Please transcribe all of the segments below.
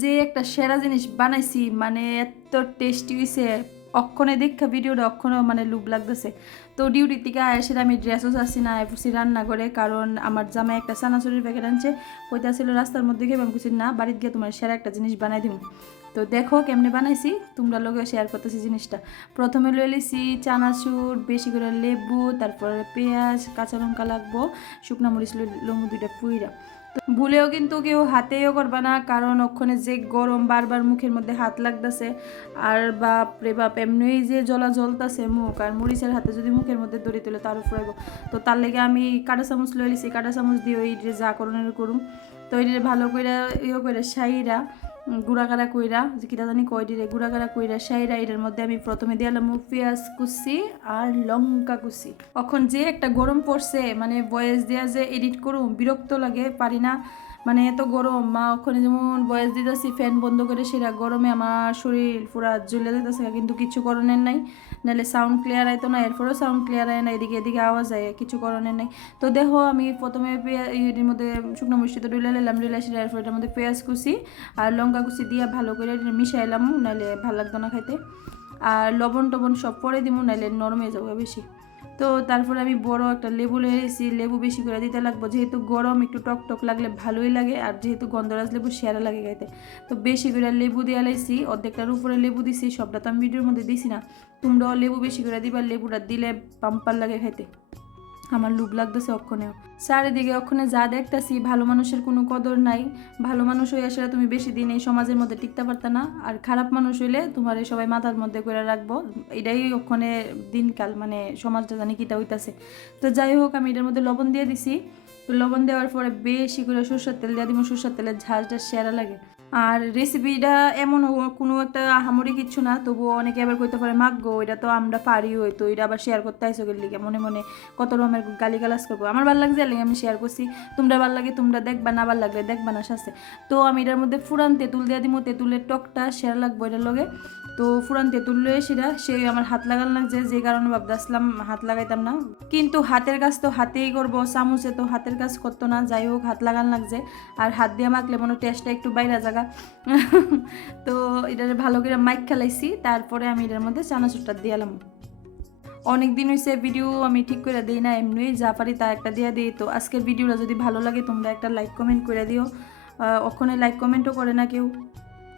যে একটা সেরা জিনিস বানাইছি মানে এত টেস্টি হয়েছে। অক্ষণে দেখা ভিডিওটা অক্ষণে মানে লুভ লাগতেছে। তো ডিউটি থেকে এসে আমি ড্রেসও চাচ্ছি না, এসেছি রান্না করে, কারণ আমার জামাই একটা চানাচুরির প্যাকেট আনছে, কইতাছিল রাস্তার মধ্যে খেয়ে। আমি বলছি না, বাড়িতে গিয়ে তোমার সেরা একটা জিনিস বানাই দিব। তো দেখো কেমনে বানাইছি, তোমরা লোকে শেয়ার করতেছি জিনিসটা। প্রথমে লয়ে লিছি চানাচুর, বেশি করে লেবু, তারপরে পেঁয়াজ, কাঁচা লঙ্কা লাগবো, শুকনা মরিচ লঙ্গু দুইটা পুইরা। ভুলেও কিন্তু কেউ হাতেও করবা না, কারণ ওখানে যে গরম বারবার মুখের মধ্যে হাত লাগতেছে। আর বাপ রে বাপ, এমনিই যে জ্বলা জ্বলতেছে মুখ, আর মরিচের হাতে যদি মুখের মধ্যে দড়ি তুলে তার উপরে। তো তার লেগে আমি কাঁটা চামচ লয়ে লিছি, কাঁটা চামচ দিয়ে ওই যা করণের করুম। তো ওই ভালো করে করে সাইরা গুঁড়াকাড়া কইরা, যে কিটা জানি কয় দিলে গুঁড়াকাড়া কইরা সাইরা, এটার মধ্যে আমি প্রথমে দিলাম পেঁয়াজ কুচি আর লঙ্কা কুচি। এখন যে একটা গরম পড়ছে, মানে ভয়েস দেওয়া যে এডিট করুম বিরক্ত লাগে, পারি না। মানে এত গরম, মা ওখানে যেমন ভয়েস দিতেছি ফ্যান বন্ধ করে, সেটা গরমে আমার শরীর পুরা জ্বলে যেতেছে, কিন্তু কিছু করণের নাই। নাহলে সাউন্ড ক্লিয়ার আইতো না, এরপরেও সাউন্ড ক্লিয়ার আয় না, এদিকে আওয়াজ আয়, কিছু করণের নাই। তো দেখো আমি প্রথমে এর মধ্যে শুকনো মিষ্টি তো ডুলে নিলাম, ডুলে সেটা এরপর এটার মধ্যে পেঁয়াজ কুচি আর লঙ্কা কুচি দিয়ে ভালো করে মিশাইলাম, নাহলে ভালো লাগতো না খাইতে। আর লবণ টবণ সব পরে দিব, নাহলে নরম হয়ে যাবে বেশি। তো তারপরে আমি বড় একটা লেবু লেগেছি, লেবু বেশি করে দিতে লাগবো, যেহেতু গরম একটু টক টক লাগলে ভালোই লাগে, আর যেহেতু গন্ধরাজ লেবু সেরা লাগে খাইতে। তো বেশি করে লেবু দিয়ে লাইছি, অর্ধেকটার উপরে লেবু দিছি, সবটা তো আমি ভিডিওর মধ্যে দিছি না। তোমরাও লেবু বেশি করে দিবা, লেবুটা দিলে পাম্পার লাগে খাইতে। আমার লুভ লাগতেছে অক্ষণেও। চারিদিকে অক্ষণে যা দেখতেছি, ভালো মানুষের কোনো কদর নাই। ভালো মানুষ হয়ে আসলে তুমি বেশি দিন এই সমাজের মধ্যে টিকতে পারতা না, আর খারাপ মানুষ হইলে তোমার এই সবাই মাথার মধ্যে করে রাখবো। এটাই অক্ষণে দিনকাল, মানে সমাজটা জানি কিটা হইতাছে। তো যাই হোক, আমি এটার মধ্যে লবণ দিয়ে দিছি। তো লবণ দেওয়ার পরে বেশি করে সরষের তেল দিয়ে দিব, সরষের তেলের ঝালটা সেরা লাগে। আর রেসিপিটা এমন কোনো একটা আহামরি কিচ্ছু না, তবুও অনেকে আবার কইতে পারে মাগো এটা তো আমরা পারি, হইতো এটা আবার শেয়ার করতে আইসো গেলে লিখে মনে মনে কত রকমের গালি গালাজ করবো। আমার ভালো লাগছে আমি শেয়ার করছি, তোমরা ভালো লাগে তোমরা দেখবা, না ভালো লাগলে দেখবা না শাসে। তো আমি এটার মধ্যে ফুরান তেঁতুল দিয়ে দিব, তেঁতুলের টকটা সেরা লাগবো এটার লগে। তো ফুরান তেঁতুল লয়ে সেটা সেই আমার হাত লাগান লাগছে, যে কারণে ভাবতেছিলাম হাত লাগাইতাম না, কিন্তু হাতের কাজ তো হাতেই করবো, চামচে তো হাতের কাজ করতো না। যাই হোক, হাত লাগান লাগছে, আর হাত দিয়ে মাখলে মনে টেস্টটা একটু বাইরে জায়গা। তো এটার ভালো করে মাইক খেলাইছি, তারপরে আমি এটার মধ্যে চানাচুরটা দিয়ালাম। অনেক দিন হয়েছে ভিডিও আমি ঠিক করে দিই না, এমনি যা পারি তা একটা দিয়ে দিই। তো আজকের ভিডিওটা যদি ভালো লাগে তোমরা একটা লাইক কমেন্ট করে দিও। ওখানে লাইক কমেন্টও করে না কেউ,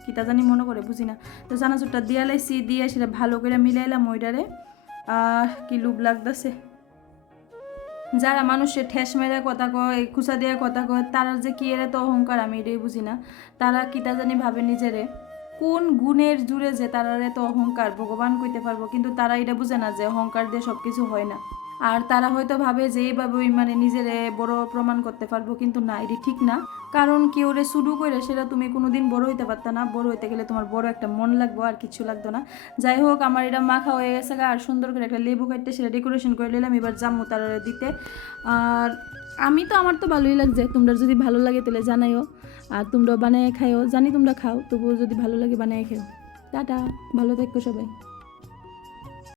কিটা জানি মনে করে বুঝি না। তো চানাচুরটা দিয়ে লাইছি, দিয়ে সেটা ভালো করে মিলাইলাম ওইটারে। কি লুভ লাগতেছে। যারা মানুষের ঠেস মেরে কথা কয়, খুচা দিয়ে কথা কয়, তারা যে কি এর তো অহংকার, আমি এটাই বুঝি না। তারা কিটা জানি ভাবে নিজেরে কোন গুণের জুড়ে যে তারা এত অহংকার, ভগবান কইতে পারবো, কিন্তু তারা এটা বুঝে না যে অহংকার দিয়ে সব কিছু হয় না। আর তারা হয়তো ভাবে যে এইভাবে মানে নিজেরে বড় প্রমাণ করতে পারবো, কিন্তু না, এটি ঠিক না। কারণ কি ওরে শুরু করে সেটা তুমি কোনোদিন বড় হইতে পারতা না। বড় হইতে গেলে তোমার বড় একটা মন লাগবে, আর কিছু লাগতো না। যাই হোক, আমার এটা মাখা হয়ে গেছে, আর সুন্দর করে একটা লেবু কাটতে সেটা ডেকোরেশন করে নিলাম। এবার জাম্মু তার দিতে। আর আমার তো ভালোই লাগছে, তোমরা যদি ভালো লাগে তাহলে জানাইও, আর তোমরাও বানিয়ে খাইও। জানি তোমরা খাও, তবুও যদি ভালো লাগে বানিয়ে খাও। টাটা, ভালো থাকো সবাই।